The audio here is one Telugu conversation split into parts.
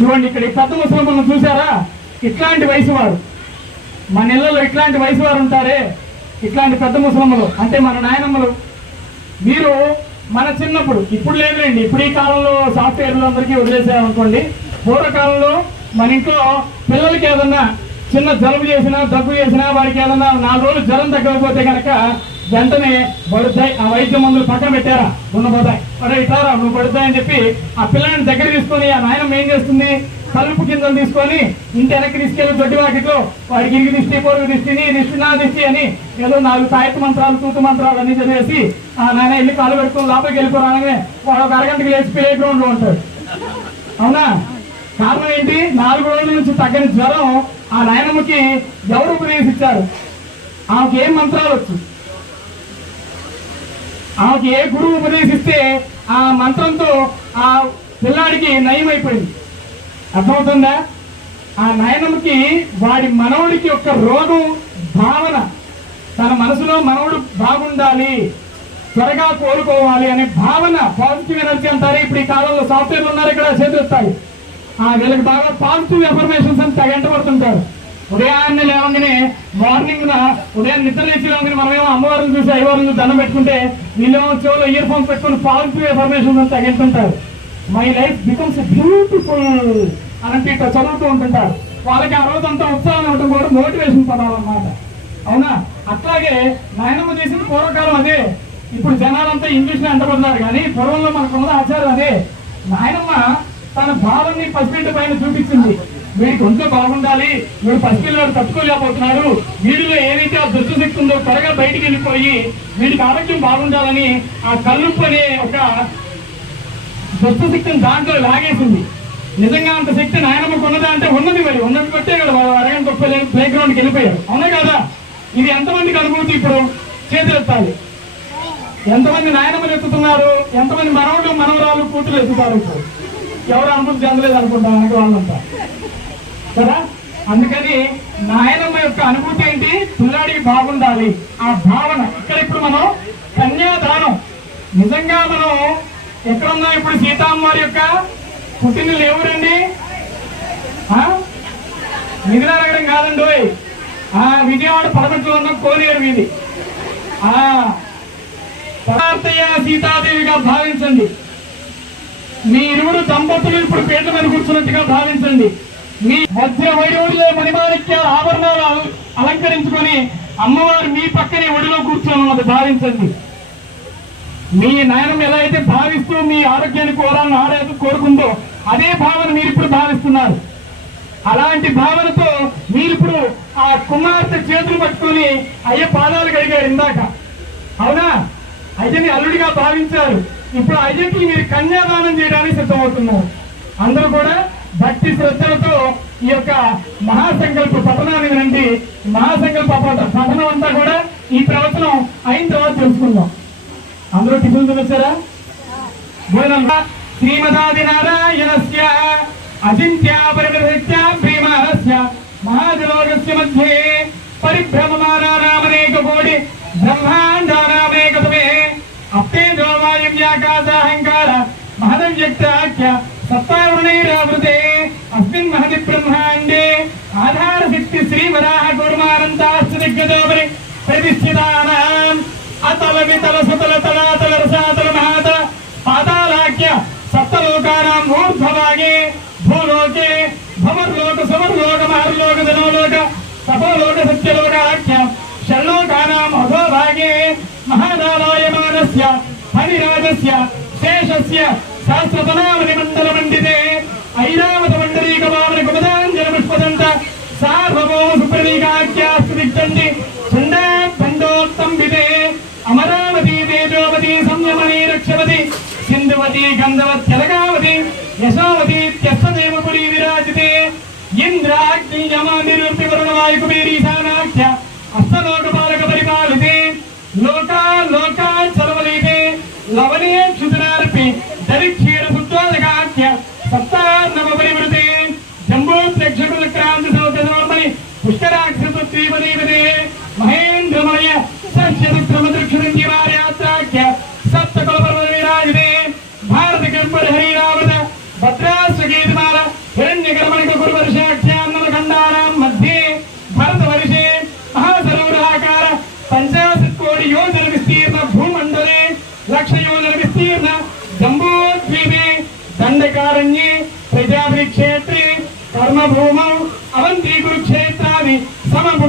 ఇవ్వండి ఇక్కడ ఈ పెద్ద ముసలమ్మను చూసారా ఇట్లాంటి వయసు వారు మన ఇళ్ళలో ఇట్లాంటి వయసు వారు ఉంటారే. ఇట్లాంటి పెద్ద ముసలమ్మలు అంటే మన నాయనమ్మలు. మీరు మన చిన్నప్పుడు ఇప్పుడు లేదులేండి ఇప్పుడు ఈ కాలంలో సాఫ్ట్వేర్లు అందరికీ వదిలేసామనుకోండి పూర్వకాలంలో మన ఇంట్లో పిల్లలకి ఏదన్నా చిన్న జలుబు చేసినా దగ్గు చేసినా వాడికి ఏదన్నా నాలుగు రోజులు జ్వరం తగ్గకపోతే కనుక వెంటనే పడుతాయి. ఆ వైద్య మందులు పక్కన పెట్టారా? ఉండబోతాయి అరే ఇటారా నువ్వు పడుతాయని చెప్పి ఆ పిల్లని దగ్గర తీసుకొని ఆ నాయనమ్మ ఏం చేస్తుంది? కలుపు కింద తీసుకొని ఇంటి వెనక్కి తీసుకెళ్ళి దొడ్డి వాకిట్లో వాడికి ఇరిగి దిష్టి పొరుగు దిష్టిని దిష్టి నా దిష్టి అని ఏదో నాలుగు తాయత మంత్రాలు తూతు మంత్రాలు అన్ని చదివేసి ఆ నాయన వెళ్ళి కాలు పెట్టుకుని లోపలికి వెళ్ళిపోరాగానే వాడు ఒక అరగంటకి లేచి ప్లే గ్రౌండ్లో ఉంటాడు. అవునా? కారణం ఏంటి? నాలుగు రోజుల నుంచి తగ్గని జ్వరం ఆ నాయనమ్మకి ఎవరు ఉపదేశించారు? ఆమెకి ఏం మంత్రాలు వచ్చు ఆమెకి ఏ గురువు ఉపదేశిస్తే ఆ మంత్రంతో ఆ పిల్లాడికి నయం అయిపోయింది అర్థమవుతుందా? ఆ నయనంకి వాడి మనవుడికి ఒక రోగం భావన. తన మనసులో మనవుడు బాగుండాలి త్వరగా కోలుకోవాలి అనే భావన పాజిటివ్ ఎనర్జీ అంటారు ఇప్పుడు ఈ కాలంలో సాఫ్ట్వేర్లు ఉన్నారు ఇక్కడ చేతిస్తాయి ఆ వీళ్ళకి బాగా పాజిటివ్ ఎఫర్మేషన్స్ అని తెగంట పడుతుంటారు ఉదయాన్నే లేవగానే మార్నింగ్ ఉదయం నిద్ర లేచి లేవగానే మనమేమో అమ్మవారిని చూసి అయ్యవారిని చూసి దండం పెట్టుకుంటే వీళ్ళేమో చెవులో ఇయర్ ఫోన్స్ పెట్టుకుని పాజిటివ్ ఇన్ఫర్మేషన్ అని మై లైఫ్ బికమ్స్ బ్యూటిఫుల్ అలాంటి ఇట్లా చదువుతూ ఉంటుంటారు. వాళ్ళకి ఆ రోజంతా ఉత్సాహం ఉండటం కూడా మోటివేషన్ పదాలన్నమాట. అవునా? అట్లాగే నాయనమ్మ చేసిన పూర్వకాలం అదే. ఇప్పుడు జనాలంతా ఇంగ్లీష్లో అంటబడుతున్నారు కానీ పూర్వంలో మనకున్న ఆచారం అదే. నాయనమ్మ తన భావాన్ని పసిపెట్టి పైన చూపించింది. వీడికి ఒంట్లో బాగుండాలి వీడు పసిపిల్లలు తట్టుకోలేకపోతున్నారు. వీడిలో ఏదైతే ఆ దుష్టశక్తి ఉందో త్వరగా బయటికి వెళ్ళిపోయి వీడికి ఆరోగ్యం బాగుండాలని ఆ కల్లుప్పు అనే ఒక దుష్టశక్తిని దాంట్లో లాగేసింది. నిజంగా అంత శక్తి నాయనమ్మకు ఉన్నదా అంటే ఉన్నది మరి. ఉన్నది బట్టే కదా వాళ్ళు అరగంట ప్లే గ్రౌండ్కి వెళ్ళిపోయారు అవునా కదా? ఇది ఎంతమందికి అనుభూతి ఇప్పుడు? చేతులెత్తాలి ఎంతమంది నాయనమ్మలు ఎత్తుతున్నారు? ఎంతమంది మనవడు మనవరాలు కూతురు ఎత్తుతారు ఇప్పుడు? ఎవరు అనుభూతి చెందలేదు అనుకుంటా వెనక వాళ్ళంతా. కదా? అందుకని నాయనమ్మ యొక్క అనుభూతి ఏంటి? పిల్లాడికి బాగుండాలి. ఆ భావన ఇక్కడ ఇప్పుడు మనం? కన్యాదానం. నిజంగా మనం ఎక్కడున్నాం ఇప్పుడు సీతామ్మవారి యొక్క పుట్టినలు ఎవరండి? ఆ? కాదండి ఓయ్. ఆ విజయవాడ పడమట్లో ఉన్న కోనేరు వీధి. ఆ పదార్థయ్య సీతాదేవిగా భావించండి. మీ ఇరువురు దంపతులు ఇప్పుడు పేట మీద కూర్చున్నట్టుగా భావించండి. మీ మధ్య వైడూరిలో మణిమాణిక్యాల ఆభరణాలు అలంకరించుకొని అమ్మవారు మీ పక్కనే ఒడిలో కూర్చొని అది భావించండి. మీ నాయనం ఎలా అయితే భావిస్తూ మీ ఆరోగ్యాన్ని కోరాలని ఆడేది కోరుకుందో అదే భావన మీరు ఇప్పుడు భావిస్తున్నారు. అలాంటి భావనతో మీరు ఇప్పుడు ఆ కుమార్తె చేతులు పట్టుకొని అయ్యే పాదాలు కడిగారు ఇందాక. అవునా? అయ్యని అల్లుడిగా భావించారు. ఇప్పుడు అయ్యకి మీరు కన్యాదానం చేయడానికి సిద్ధమవుతున్నారు అందరూ కూడా భక్తి శ్రద్ధలతో ఈ యొక్క మహాసంకల్ప పఠనాన్ని వినండి. మహాసంకల్ప పఠ- పఠనం అంతా కూడా ఈ ప్రవచనం అయిన తర్వాత తెలుసుకుందాం. అందరూ టిఫిన్ తినొచ్చారా? శ్రీమదాది నారాయణస్య అచింత్యాపరిమృత్య భీమహస్య మహాదిలోకస్య మధ్యే పరిభ్రమమానామనేక కోడి బ్రహ్మాండానామేక సమే అప్తే దోమాయం వ్యాకాశాహంకార మహదవ్యక్తాఖ్య సత్తావృణైరావృతే అస్మిన్ మహది బ్రహ్మాండే ఆధార శక్తి శ్రీవరాహ కుర్మానంతాస్తి దిగ్గజోపరి ప్రతిష్ఠితానాం అతల వితల సుతల తలాతల రసాతల మహాత పాతాళాఖ్య సప్తలోకానాం ఊర్ధ్వభాగే భూలోకే భవర్లోక సమర్లోక మహర్లోక ధనోలోక తపోలోక సత్యలోకాఖ్య షల్లోకానాం అధోభాగే మహాదాలాయమానస్య హరిరాజస్య శేషస్య శాస్త్రతనామని మండల మండితే ఐరావత మండలీక భావన కుమదాంజన పుష్పదంత సార్వభౌమ సుప్రదీకాఖ్యాస్తు దిగ్దండి చండా ఖండోత్తంబితే అమరావతి తేజోవతి సంయమని రక్షవతి. సింధువతి గంధవత్ తెలగావతి. యశోవతి త్యస్వదేవపురి విరాజితే. ఇంద్రాగ్ని యమ నిరుపి వరుణ వాయు కుబేరీశానాఖ్య అస్తలోక పాలక పరిపాలితే లోకా లోకా కర్మభూమౌ అవంతి కురుక్షేత్రాన్ని సమభూ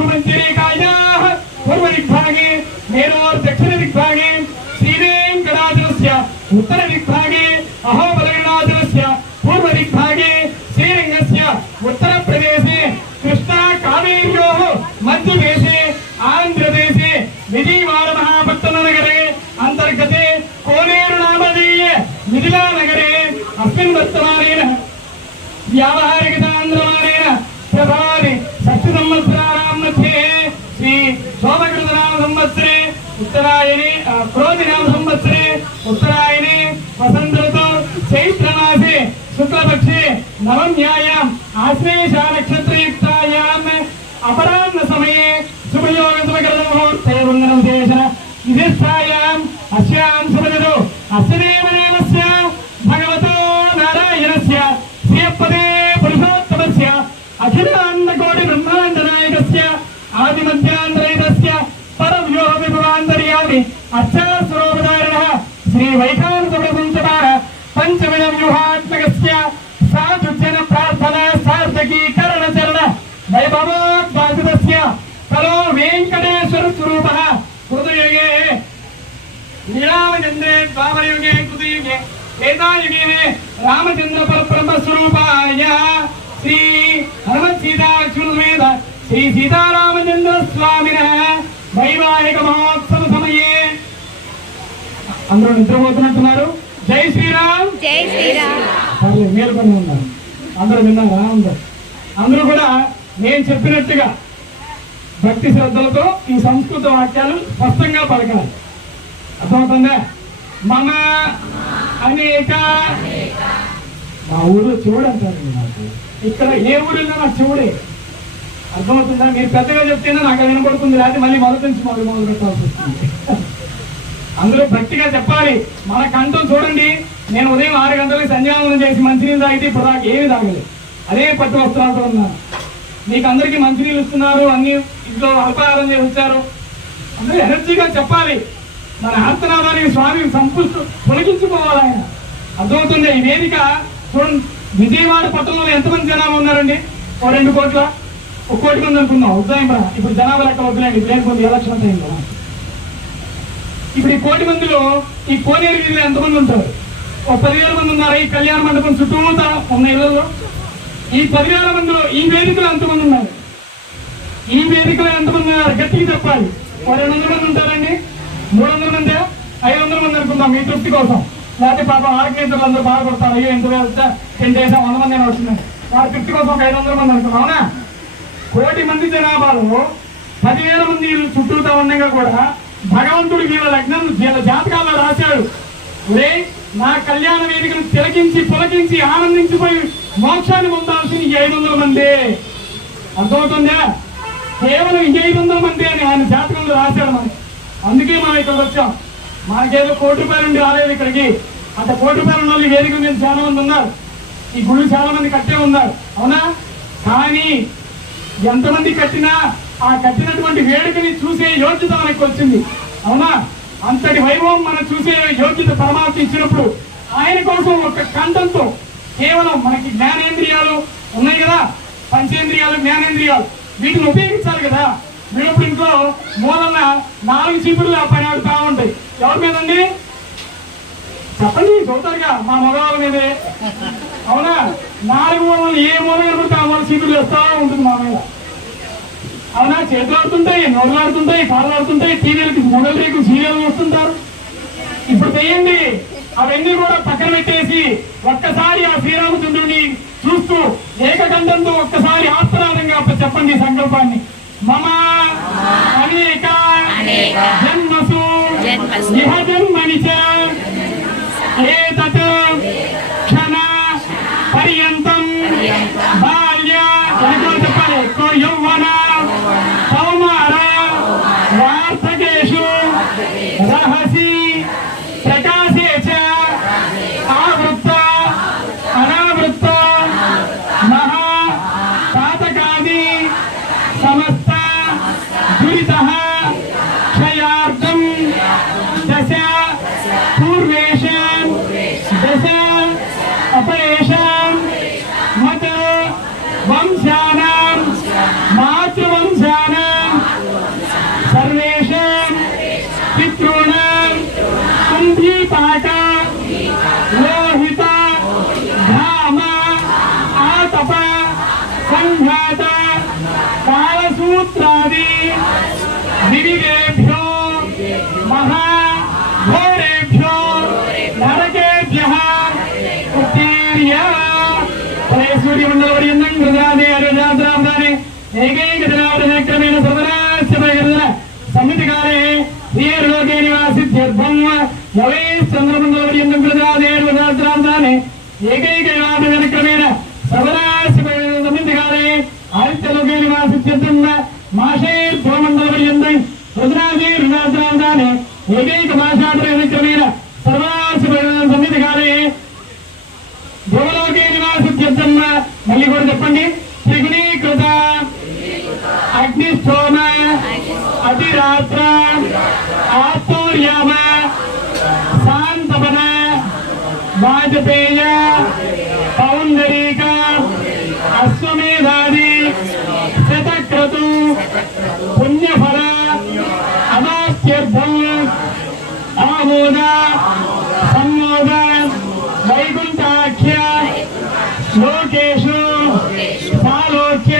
చైత్రమాసే శుక్లపక్షే నవమ్యాయాం ఆశ్లేష నక్షత్రయుక్తాయాం అపరాహ్న సమయే శుభయోగ శుభకరణ ముహూర్తే వందనం చేసిన విధిష్టాయాం అస్యాం శుభదరు అస్య వైవాహిక మహోత్సవ సమయే అందరూ నిద్రపోతున్నట్టున్నారు. జై శ్రీరామ్. జై శ్రీరామ్. సరే మేల్కొని ఉన్నారు. అందరూ విన్నారా? అందరూ. అందరూ కూడా నేను చెప్పినట్టుగా భక్తి శ్రద్ధలతో ఈ సంస్కృత వాక్యాలు స్పష్టంగా పలకాలి. అర్థమవుతుందా? మమ? అనేక? మా ఊరు చెవుడు అంటారండి నాకు. ఇక్కడ ఏ ఊరున్నా నాకు చెవుడే. అర్థమవుతుందా? మీరు పెద్దగా చెప్తేనే నాకు వినపడుతుంది లేకపోతే మళ్ళీ మొదటి నుంచి మొదలు మొదలు పెట్టాల్సి వస్తుంది. అందరూ భక్తిగా చెప్పాలి. మన కంఠం చూడండి. నేను ఉదయం ఆరు గంటలకు సంధ్యావనం చేసి మంచినీళ్ళు తాగితే ఇప్పుడు నాకు ఏమి తాగలేదు. అదే పట్టు వస్త్రాలతో ఉన్నాను మీకు అందరికీ మంచినీళ్ళు ఇస్తున్నారు అన్ని ఇంట్లో అల్పాహారం చేసి వచ్చారు అందరూ ఎనర్జీగా చెప్పాలి. మన ఆర్తనాదానికి స్వామి సంపుష్టు తొలగించుకోవాలి ఆయన అర్థమవుతుంది? ఈ వేదిక చూడండి. విజయవాడ పట్టణంలో ఎంతమంది జనాభా ఉన్నారండి? ఓ రెండు కోట్ల? ఒక కోటి మంది అనుకుందాం. ఉదయం రా ఇప్పుడు జనాభా లెక్క వద్దులేండి. ఇప్పుడు లేకపోతే ఎలక్షన్ టైంలో ఇప్పుడు ఈ కోటి మందిలో ఈ కోనేరు వీధిలో ఎంతమంది ఉంటారు? ఓ పదివేల మంది ఉన్నారు? ఈ కళ్యాణ మండపం చుట్టూతా ఉన్న ఇళ్ళలో? ఈ పదివేల మందిలో ఈ వేదికలో ఎంతమంది ఉన్నారు? ఈ వేదికలో ఎంతమంది ఉన్నారు? గట్టిగా చెప్పాలి. ఓ రెండు వందల మంది ఉంటారండి. మూడు వందల మంది ఐదు వందల మంది అనుకుందాం మీ తృప్తి కోసం. లేకపోతే పాప ఆర్గనైజర్లు అందరూ బాధపడతారు. అయ్యో ఎంత వెళ్తే టెన్ డేస్ వంద మంది అయినా వస్తున్నారు వారి తృప్తి కోసం ఒక ఐదు వందల మంది అనుకున్నాం అవునా? కోటి మంది జనాభాలో పదివేల మంది చుట్టూతా ఉండగా కూడా భగవంతుడు వీళ్ళ లగ్నం వీళ్ళ జాతకాల్లో రాశాడు. రే నా కళ్యాణ వేదికను తిలకించి పులకించి ఆనందించిపోయి మోక్షాన్ని పొందాల్సిన ఈ ఐదు వందల మంది. అర్థమవుతుందా? కేవలం ఈ ఐదు వందల మంది అని ఆయన జాతకంలో రాశాడు మనకి. అందుకే మనం ఇక్కడ వచ్చాం. మనకేదో కోటి రూపాయలు ఉండి రాలేదు ఇక్కడికి. అంత కోటి రూపాయలు ఉన్న వాళ్ళు ఈ వేదిక మీద చాలా మంది ఉన్నారు. ఈ గుళ్ళు చాలా మంది కట్టే ఉన్నారు. అవునా? కానీ ఎంతమంది కట్టినా ఆ కట్టినటువంటి వేడుకని చూసే యోగ్యత మనకు వచ్చింది. అవునా? అంతటి వైభవం మనం చూసే యోగ్యత పరమాత్మ ఇచ్చినప్పుడు ఆయన కోసం ఒక కంఠంతో కేవలం మనకి జ్ఞానేంద్రియాలు ఉన్నాయి కదా? పంచేంద్రియాలు జ్ఞానేంద్రియాలు. వీటిని ఉపయోగించాలి కదా? వీళ్ళప్పుడు ఇంట్లో మూలన్న నాలుగు చీపులు పని పైన ఆడుతూ ఉంటాయి ఎవరి మీద అండి చెప్పండి చూతారుగా మా మగవాళ్ళ మీదే. అవునా? నాలుగు మూలలు ఏ మూల కనబడితే ఆ మూల చీపులు వేస్తా ఉంటుంది మా మీద. అవునా? చేతులు ఆడుతుంటాయి నోళ్ళు ఆడుతుంటాయి కాళ్ళు ఆడుతుంటాయి టీవీలకి మొదలు రేకు సీరియల్ వస్తుంటారు ఇప్పుడు చేయండి అవన్నీ కూడా పక్కన పెట్టేసి ఒక్కసారి ఆ శ్రీరామచంద్రుని చూస్తూ ఏకకంఠంతో ఒక్కసారి ఆత్మనాదంగా చెప్పండి సంకల్పాన్ని. మమ అనేక జన్మసు ఇహ జన్మని ఏతత్ క్షణ పర్యంతం బాల్య చెప్పాలి. యౌవన అరుజాద్రాంతాని ఏకైక దినావరక్రమేణ సర్వనాశ్యమయగృహ సమితికాలే శ్రీయర్లోకే నివాసిత్యర్థం యవై చంద్రమండలవర్యందం గృహాదే అరుజాద్రాంతాని ఏకైక నివాసక్రమేణ సర్వనాశ్యమయగృహ సమితికాలే ఆదిత్యలోకే నివాసిత్యర్థం మాషే భూమండలవర్యందం రుద్రాదే రుద్రాద్రాంతాని ఏకైక భాషాత్రక్రమేణ అగ్నిష్టోమ అతిరాత్ర ఆత్మోర్యామ శాంతపన వాజపేయ పౌండరీక అశ్వమేధాది శతక్రతు పుణ్యఫల అమాత్యర్థం ఆమోద సమ్మోద వైకుంఠాఖ్య లోకేషు సాలోక్య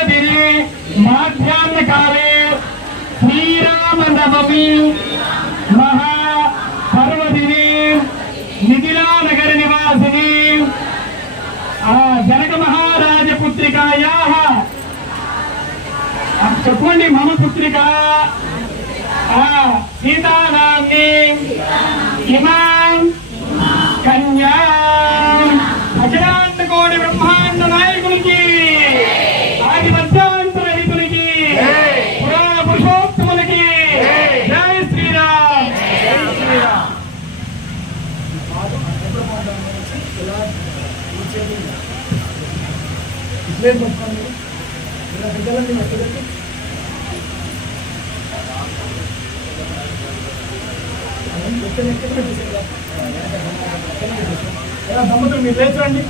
మాధ్యాహ్నకాలే శ్రీరామనవమి మహాపర్వదిని మిథిలానగర నివాసిని ఆ జనక మహారాజ పుత్రికాయా చెప్పండి మమ పుత్రిక సీతారాన్ని ఇమా సముద్రం మీరు లేచండి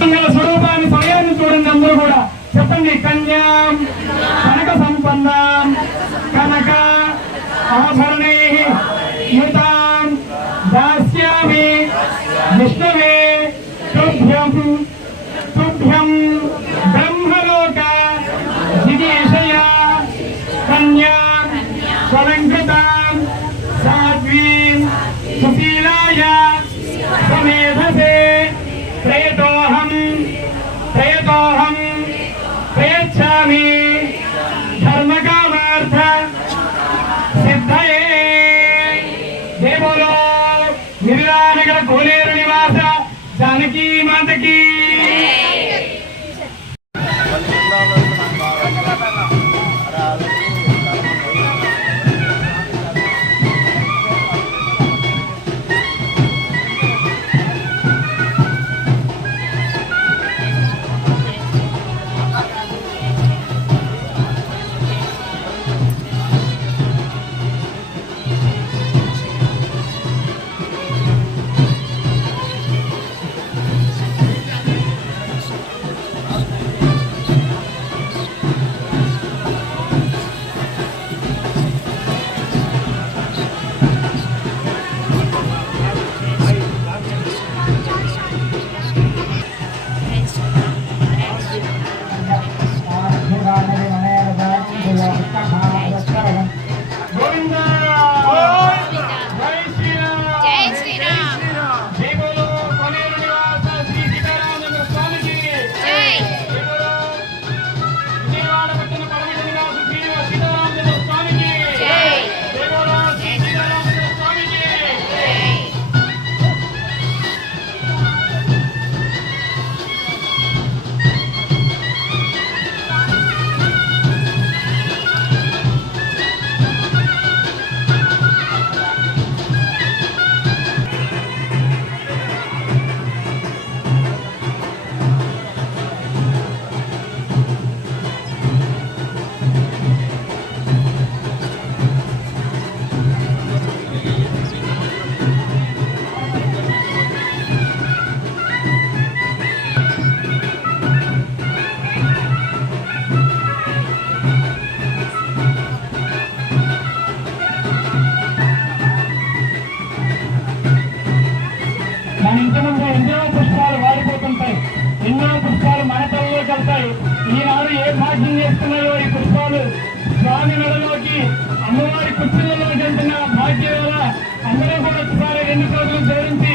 మంగళ స్వరూపాన్ని సమయాన్ని చూడండి అందరూ కూడా. చెప్పండి కన్యాం కనక సంపన్నాం కనక ఆభరణే యుతాం దాస్యామి విష్ణవే తుభ్యం తుభ్యం స్వలంకృతాం సాధ్వీం సుశీలాయ సమేధసే ప్రయతోహం ప్రయతోహం ప్రయచ్చామి ధర్మకామార్థ సిద్ధయే దేవలో నిర్వాణగల కోలేరు నివాస జానకీ మాతకి భాగ్యం చేస్తున్నారు ఈ పుష్పాలు స్వామి మెడలోకి అమ్మవారి కుర్చీలలోకి వెళ్తున్న భాగ్యవేళ అందరూ కూడా ఒకసారి రెండు రోజులు ధరించి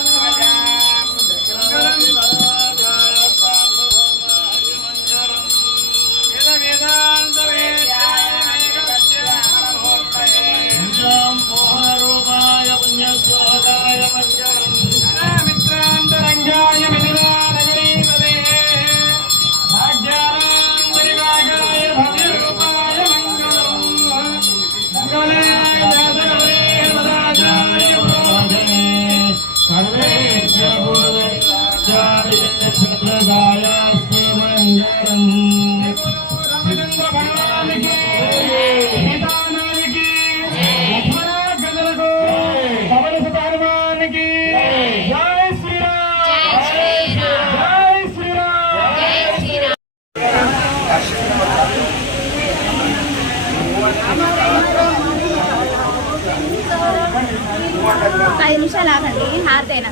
ఐదు నిమిషాలు ఆగండి హార్ట్ అయినా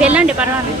వెళ్ళండి పర్వాలేదు.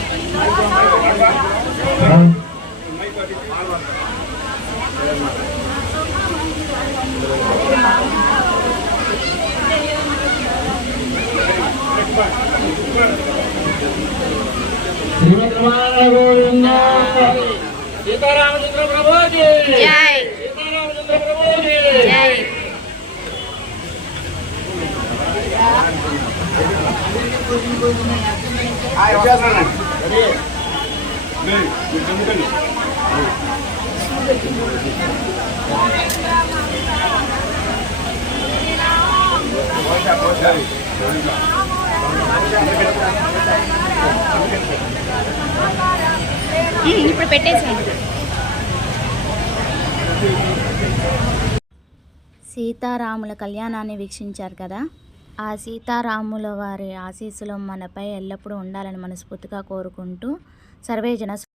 Kita ramu Sutra Prabowo Jai. Kita ramu Sutra Prabowo ఇప్పుడు పెట్టేసాను సీతారాముల కళ్యాణాన్ని వీక్షించారు కదా? ఆ సీతారాముల వారి ఆశీస్సులు మనపై ఎల్లప్పుడూ ఉండాలని మనస్ఫూర్తిగా కోరుకుంటూ సర్వేజన